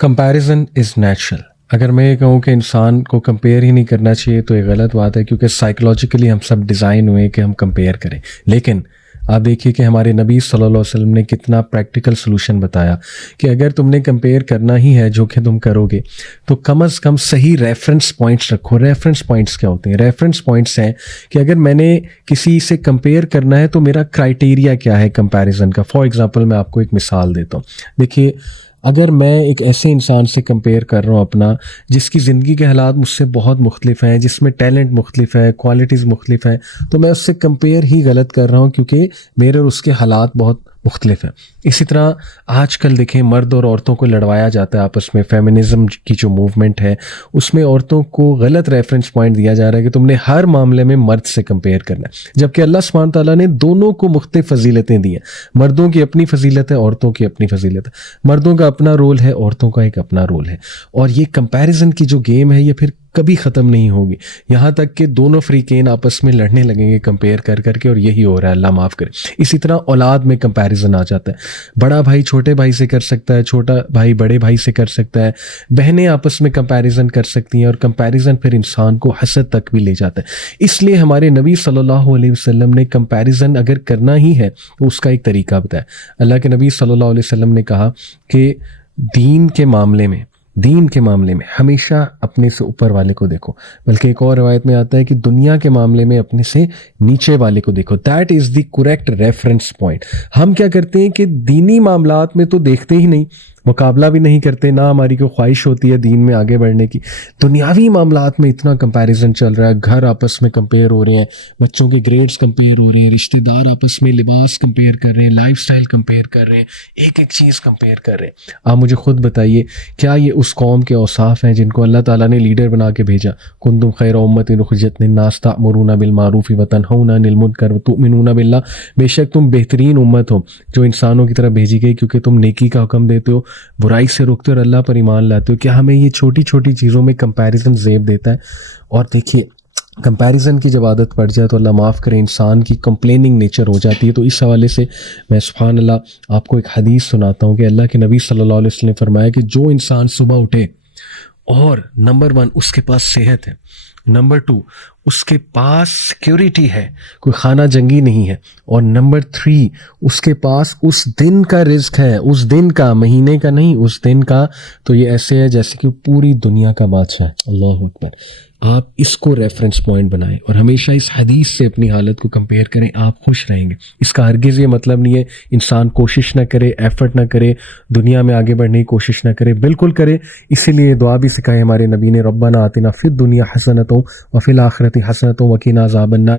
Comparison is natural. اگر میں یہ کہوں کہ انسان کو کمپیئر ہی نہیں کرنا چاہیے تو یہ غلط بات ہے، کیونکہ سائیکلوجیکلی ہم سب ڈیزائن ہوئے کہ ہم کمپیئر کریں. لیکن آپ دیکھیے کہ ہمارے نبی صلی اللہ علیہ وسلم نے کتنا پریکٹیکل سلوشن بتایا کہ اگر تم نے کمپیئر کرنا ہی ہے، جو کہ تم کرو گے، تو کم از کم صحیح ریفرنس پوائنٹس رکھو. ریفرنس پوائنٹس کیا ہوتے ہیں؟ ریفرنس پوائنٹس ہیں کہ اگر میں نے کسی سے کمپیئر کرنا ہے تو میرا کرائٹیریا کیا ہے کمپیریزن کا. فار ایگزامپل میں آپ کو ایک مثال دیتا ہوں. دیکھیے، اگر میں ایک ایسے انسان سے کمپیئر کر رہا ہوں اپنا، جس کی زندگی کے حالات مجھ سے بہت مختلف ہیں، جس میں ٹیلنٹ مختلف ہے، کوالٹیز مختلف ہیں، تو میں اس سے کمپیئر ہی غلط کر رہا ہوں، کیونکہ میرے اور اس کے حالات بہت مختلف ہیں. اسی طرح آج کل دیکھیں مرد اور عورتوں کو لڑوایا جاتا ہے آپس میں. فیمنزم کی جو موومنٹ ہے اس میں عورتوں کو غلط ریفرنس پوائنٹ دیا جا رہا ہے کہ تم نے ہر معاملے میں مرد سے کمپیئر کرنا ہے، جبکہ اللہ سبحانہ تعالیٰ نے دونوں کو مختلف فضیلتیں دی ہیں. مردوں کی اپنی فضیلت ہے، عورتوں کی اپنی فضیلت ہے. مردوں کا اپنا رول ہے، عورتوں کا ایک اپنا رول ہے. اور یہ کمپیریزن کی جو گیم ہے یہ پھر کبھی ختم نہیں ہوگی، یہاں تک کہ دونوں فریقین آپس میں لڑنے لگیں گے کمپیئر کر کر کے، اور یہی ہو رہا ہے، اللہ معاف کرے. اسی طرح اولاد میں کمپیریزن آ جاتا ہے. بڑا بھائی چھوٹے بھائی سے کر سکتا ہے، چھوٹا بھائی بڑے بھائی سے کر سکتا ہے، بہنیں آپس میں کمپیریزن کر سکتی ہیں، اور کمپیریزن پھر انسان کو حسد تک بھی لے جاتا ہے. اس لیے ہمارے نبی صلی اللہ علیہ وسلم نے کمپیریزن اگر کرنا ہی ہے تو اس کا ایک طریقہ بتایا. اللہ کے نبی صلی اللہ علیہ وسلم نے کہا کہ دین کے معاملے میں ہمیشہ اپنے سے اوپر والے کو دیکھو، بلکہ ایک اور روایت میں آتا ہے کہ دنیا کے معاملے میں اپنے سے نیچے والے کو دیکھو. That is the correct reference point. ہم کیا کرتے ہیں کہ دینی معاملات میں تو دیکھتے ہی نہیں، مقابلہ بھی نہیں کرتے، نہ ہماری کوئی خواہش ہوتی ہے دین میں آگے بڑھنے کی. دنیاوی معاملات میں اتنا کمپیریزن چل رہا ہے، گھر آپس میں کمپیئر ہو رہے ہیں، بچوں کے گریڈز کمپیئر ہو رہے ہیں، رشتہ دار آپس میں لباس کمپیئر کر رہے ہیں، لائف سٹائل کمپیئر کر رہے ہیں، ایک ایک چیز کمپیئر کر رہے ہیں. آپ مجھے خود بتائیے، کیا یہ اس قوم کے اوصاف ہیں جن کو اللہ تعالیٰ نے لیڈر بنا کے بھیجا؟ کنتم خیر امۃ اخرجت للناس تأمرون بالمعروف وتنہون عن المنکر وتؤمنون باللہ. بے شک تم بہترین امت ہو جو انسانوں کی طرف بھیجی گئی، کیونکہ تم نیکی کا حکم دیتے ہو، برائی سے روکتے ہو اور اللہ پر ایمان لاتے ہو. کیا ہمیں یہ چھوٹی چھوٹی چیزوں میں کمپیریزن زیب دیتا ہے؟ اور دیکھیے، کمپیریزن کی جب عادت پڑ جائے تو اللہ معاف کرے انسان کی کمپلیننگ نیچر ہو جاتی ہے. تو اس حوالے سے میں سبحان اللہ آپ کو ایک حدیث سناتا ہوں کہ اللہ کے نبی صلی اللہ علیہ وسلم نے فرمایا کہ جو انسان صبح اٹھے اور نمبر 1 اس کے پاس صحت ہے، نمبر 2 اس کے پاس سیکیورٹی ہے، کوئی خانہ جنگی نہیں ہے، اور نمبر 3 اس کے پاس اس دن کا رزق ہے، اس دن کا، مہینے کا نہیں، اس دن کا، تو یہ ایسے ہے جیسے کہ پوری دنیا کا بادشاہ ہے. اللہ اکبر. آپ اس کو ریفرنس پوائنٹ بنائیں اور ہمیشہ اس حدیث سے اپنی حالت کو کمپیئر کریں، آپ خوش رہیں گے. اس کا ہرگز یہ مطلب نہیں ہے انسان کوشش نہ کرے، ایفرٹ نہ کرے، دنیا میں آگے بڑھنے کی کوشش نہ کرے. بالکل کرے. اسی لیے دعا بھی سکھائی ہمارے نبی نے، ربنا آتنا فی الدنیا حسنۃ وفی الآخرۃ حسنۃ وقنا عذاب النار.